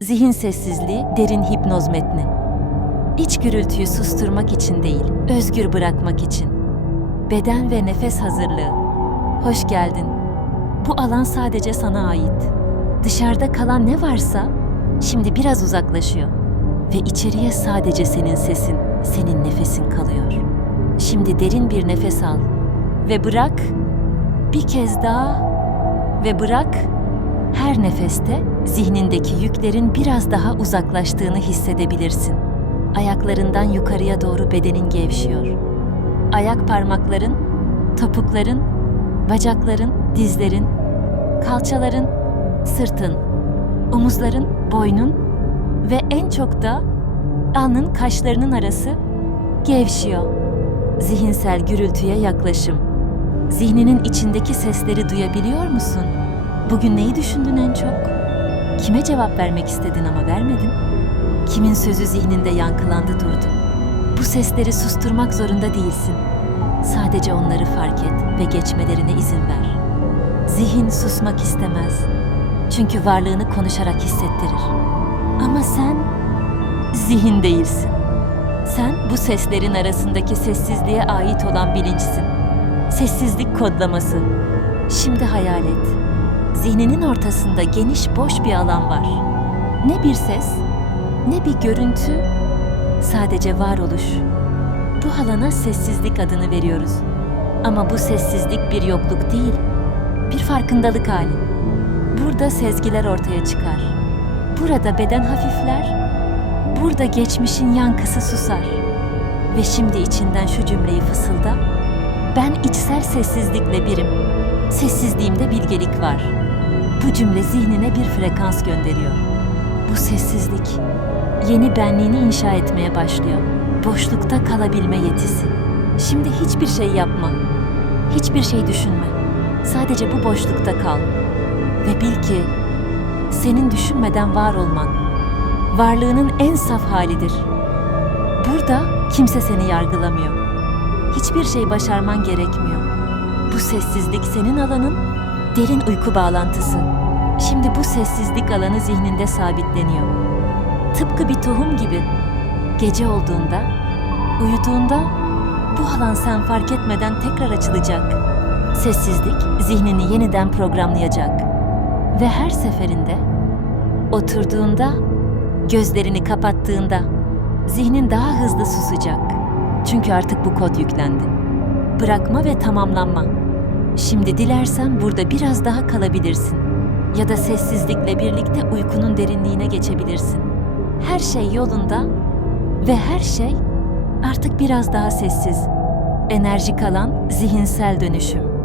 Zihin sessizliği, derin hipnoz metni. İç gürültüyü susturmak için değil, özgür bırakmak için. Beden ve nefes hazırlığı. Hoş geldin. Bu alan sadece sana ait. Dışarıda kalan ne varsa şimdi biraz uzaklaşıyor ve içeriye sadece senin sesin, senin nefesin kalıyor. Şimdi derin bir nefes al ve bırak. Bir kez daha ve bırak. Her nefeste zihnindeki yüklerin biraz daha uzaklaştığını hissedebilirsin. Ayaklarından yukarıya doğru bedenin gevşiyor. Ayak parmakların, topukların, bacakların, dizlerin, kalçaların, sırtın, omuzların, boynun ve en çok da alnın kaşlarının arası gevşiyor. Zihinsel gürültüye yaklaşım. Zihninin içindeki sesleri duyabiliyor musun? Bugün neyi düşündün en çok? Kime cevap vermek istedin ama vermedin? Kimin sözü zihninde yankılandı durdu? Bu sesleri susturmak zorunda değilsin. Sadece onları fark et ve geçmelerine izin ver. Zihin susmak istemez. Çünkü varlığını konuşarak hissettirir. Ama sen zihin değilsin. Sen bu seslerin arasındaki sessizliğe ait olan bilinçsin. Sessizlik kodlaması. Şimdi hayal et. Zihninin ortasında geniş boş bir alan var. Ne bir ses, ne bir görüntü, sadece varoluş. Bu alana sessizlik adını veriyoruz. Ama bu sessizlik bir yokluk değil, bir farkındalık hali. Burada sezgiler ortaya çıkar. Burada beden hafifler, burada geçmişin yankısı susar. Ve şimdi içinden şu cümleyi fısılda. Ben içsel sessizlikle birim. Sessizliğimde bilgelik var. Bu cümle zihnine bir frekans gönderiyor. Bu sessizlik yeni benliğini inşa etmeye başlıyor. Boşlukta kalabilme yetisi. Şimdi hiçbir şey yapma. Hiçbir şey düşünme. Sadece bu boşlukta kal. Ve bil ki senin düşünmeden var olman varlığının en saf halidir. Burada kimse seni yargılamıyor. Hiçbir şey başarman gerekmiyor. Bu sessizlik senin alanın, derin uyku bağlantısı. Şimdi bu sessizlik alanı zihninde sabitleniyor. Tıpkı bir tohum gibi. Gece olduğunda, uyuduğunda bu alan sen fark etmeden tekrar açılacak. Sessizlik zihnini yeniden programlayacak. Ve her seferinde oturduğunda, gözlerini kapattığında zihnin daha hızlı susacak. Çünkü artık bu kod yüklendi. Bırakma ve tamamlanma. Şimdi dilersen burada biraz daha kalabilirsin. Ya da sessizlikle birlikte uykunun derinliğine geçebilirsin. Her şey yolunda ve her şey artık biraz daha sessiz. Enerjik alan zihinsel dönüşüm.